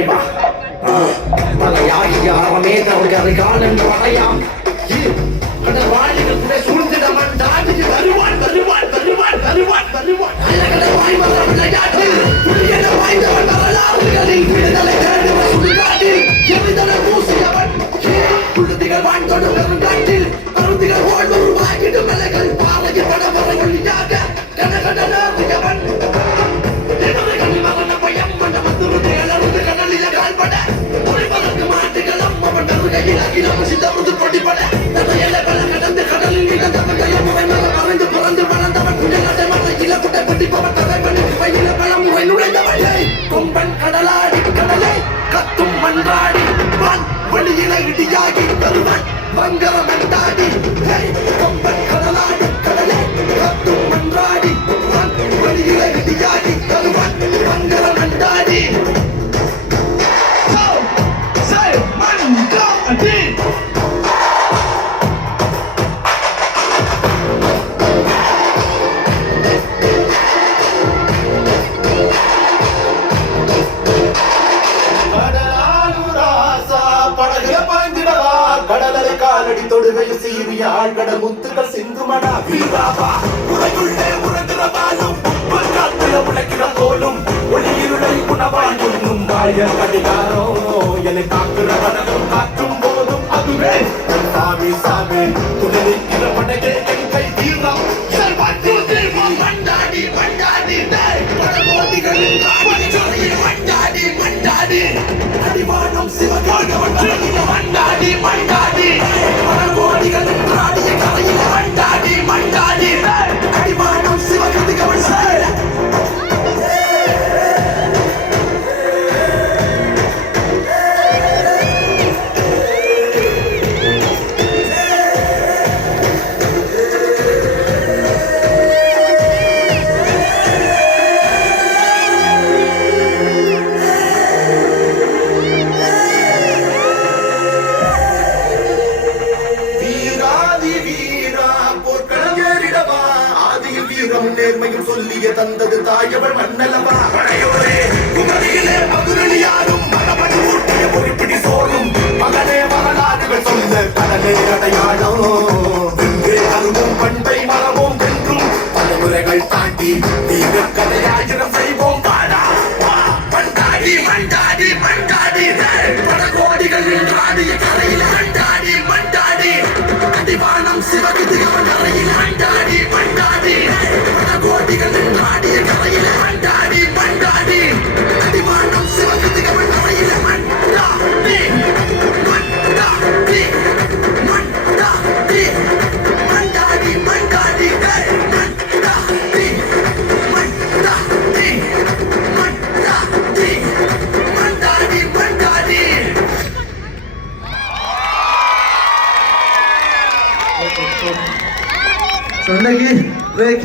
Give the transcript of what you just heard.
அமைவா மலையாகிய அறமே தவறு காலன் வரையாம் கடல் வாழிகள் கூட சூழ்ந்திட மண்டாடி வருவான் வருவான் வருவான் வருவான் வருவான் அழகட வாய்மர விளையாட்டில் புலியன வாய்ந்தவன் வரலாறுகளில் விடுதலை தேடுவ சுடுகாட்டில் எரிதலை பூசியவன் புழுதிகள் வாழ்ந்தோடு பெருங்காட்டில் மருந்திகள் ஓடு உருவாக்கிடும் மலைகள் பாறையில் படவரை ஒளியாக கனகடனறியவன் நிமலைகளில் மரண பயம் மண்டபத்துருது அலருது கடலில கால்பட ஒளிவதற்கு மாட்டுகளும் அவன் அருகையில் அகிலம் சித்தமுது பொடிபட எல்லை பல கடந்து கடலில் இழந்தவன் கையமுறை மரம் மறைந்து பிறந்து வளர்ந்தவன் புயலடை மலை இலக்குட்டை பிடிப்பவன் தலைவன் வயல பழமுறை நுழைந்தவன் கொம்பன் கடலாடி கடலை கத்தும் மன்றாடி வான் வெளியில இடியாகி தருவன் வங்கரம் என்றாடி கொம்பன் கடலாடி கடலை கத்தும் மன்றாடி வான் வெளியில இடியாகி தருவன் வங்கரம் என்றாடி கடலரை காலடி தொடுகையில் சீரிய ஆழ்கடல் முத்துக்கள் சிந்துமடா வீராபா உலகுள்ளே உறங்குறவாலும் காத்துல உழைக்கிற போலும் ஒளியிருளை உணவாய் உண்ணும் வாய கடிகாரோ என்னை காக்குற கடலும் காற்றும் போதும் அதுவே சாமி சாமி துணை நிற்கிற படகே என் கை தீர்ந்தம் மண்டாடி மண்டாடி படகோடிகளின் மண்டாடி மண்டாடி அடிவானம் சிவகாகவன் மண்டாடி மண்டாடி படகோடிகளின் ராடிய கரையில் மண்டாடி மண்டாடி அடிவானம் சிவகாகவன் நேர்மையும் சொல்லிய தந்தது தாயவள் மண்ணலவா படையோரே குமரியிலே மதுரணியாரும் மகபடி ஊட்டிய பொறிப்பிடி சோறும் மகனே வரலாறுகள் சொல்ல கடலே அடையாளம் வென்றே அருவும் பண்பை மரபோம் வென்றும் தலைமுறைகள் தாண்டி நீங்க கதையாயிரம் செய்வோம் பாடா மண்டாடி மண்டாடி மண்டாடி படகோடிகளின் ராடிய கரையில் மண்டாடி மண்டாடி அடிவானம் சிவகிதிகவன் அறையில் மண்டாடி மண்டாடி படகோடிகளின் ராடிய கரையில் மண்டாடி மண்டாடி அடிவானம் சிவகிதிகவன் அறையில் மண்டாடி மண்டாடி மண்டாடி மண்டாடி மண்டாடி மண்டாடி மண்டாடி மண்டாடி மண்டாடி மண்டாடி சொன்னகி